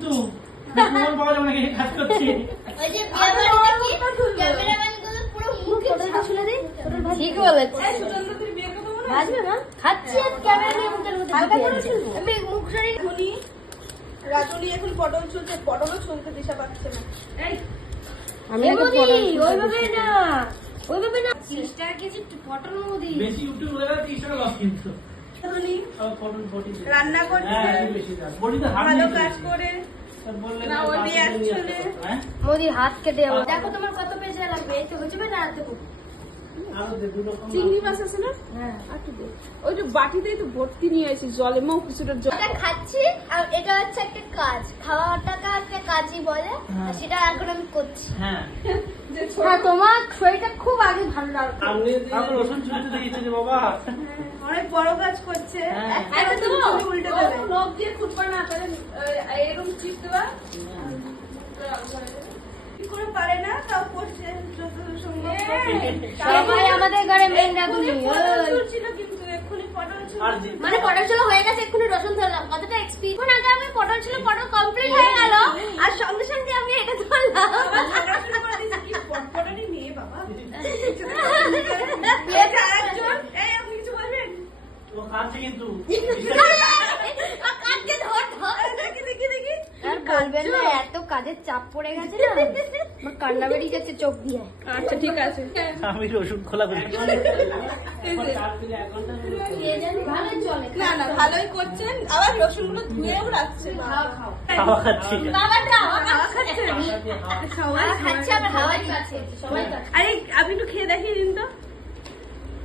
কিন্তু তোমার বাবা যখন এখানে কাজ করছে ওই যে বিয়ে বাড়িতে কি ক্যামেরাম্যান গুলো পুরো মুখে ফটোটা ছুলে দেই ঠিক বলেছিস এই সুজন্ত তুই বিয়ে করতে মনে ভাজবে না খাচ্ছি আর ক্যামেরা নিয়ে মুখের মধ্যে হালকা করে ছুলবো আমি মুখ সরি খুনি রাজুলি এখন পটল ছুলছে পটলও ছুলতে দিশা পাচ্ছে না এই আমি আগে পটল ওইভাবে না ওইভাবে না 30 টাকা কেজি পটল মুদি বেশি ইউটিউব হয়ে গেল 30 টাকা লস কিন্তু রাজুলি পটল বটি রান্না করছে বেশি দাম বটিতে হাত ভালো কাজ করে না ওই দিয়ে আসলে মোদি হাত কেটে যাবে দেখো তোমার কত পেঁচা লাগবে এই তো হয়ে যাবে না রাতে আরো দে দুটো কম চিংড়ি মাছ আছে না? হ্যাঁ একটু দে। ওই যে বাটিতেই তো ভর্তি নিয়ে আসি জলে মুখ কিছুটা জল এটা খাচ্ছি আর এটা হচ্ছে একটা কাজ খাওয়াটাকে একটা কাজই বলে আর সেটা এখন আমি করছি হ্যাঁ হ্যাঁ তোমার শরীরটা খুব আগে ভালো লাগবে আপনি তারপর রসুন ছুলতে দিয়েছে যে বাবা অনেক বড় কাজ করছে হ্যাঁ। একটা তো উল্টে দেবে নখ দিয়ে ফুটবা না তাহলে এরকম চিপ দেবা কি করে পারে না তাও করছে যত সম্ভব সবাই আমাদের ঘরে মেন রাঁধুনি ছিল কিন্তু এক্ষুনি পটল ছিল আর মানে পটল ছিল হয়ে গেছে এক্ষুনি রসুন ধরলাম কতটা এক্সপিরিয়েন্স আগে আমি পটল ছিল পটল কমপ্লিট হয়ে গেল আর সঙ্গে সঙ্গে আমি এটা ধরলাম কি পটপটানি নিয়ে বাবা এটা আরেকজন এই আপনি কিছু বলবেন ও কাছে কিন্তু কাটকে ধর দেখি দেখি দেখি আর বলবেন না এত কাজের চাপ পড়ে গেছে না আমার কান্না বেরিয়ে যাচ্ছে চোখ দিয়ে আচ্ছা ঠিক আছে আমি রসুন খোলা করি ভালো চলে না না ভালোই করছেন আবার রসুনগুলো ধুয়েও রাখছেন খাওয়া খাচ্ছি বাবাটা হাওয়া খাচ্ছেন সবাই খাচ্ছে আবার হাওয়াই খাচ্ছে সবাই খাচ্ছে আরে আপনি একটু খেয়ে দেখিয়ে দিন তো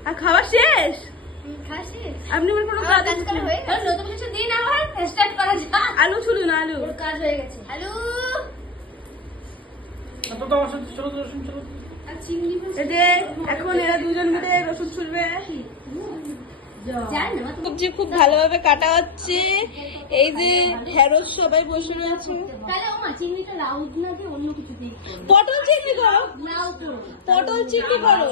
আর খাওয়া শেষ খাচ্ছিস আপনি আমার কোনো কাজ কাজ করে হয়ে গেল নতুন কিছু দিন আবার স্টার্ট করা যাক আলু ছুলুন আলু ওর কাজ হয়ে গেছে হ্যালো তো তোমার সাথে চলো রসুন চলো এই যে এখন এরা দুজন মিলে রসুন ছুলবে জান না সবজি খুব ভালোভাবে কাটা হচ্ছে এই যে ঢেঁড়স সবাই বসে রয়েছে তাহলে ও মা চিংড়িটা লাউ না দিয়ে অন্য কিছু দিই পটল চিংড়ি করো লাউ তো পটল চিংড়ি করো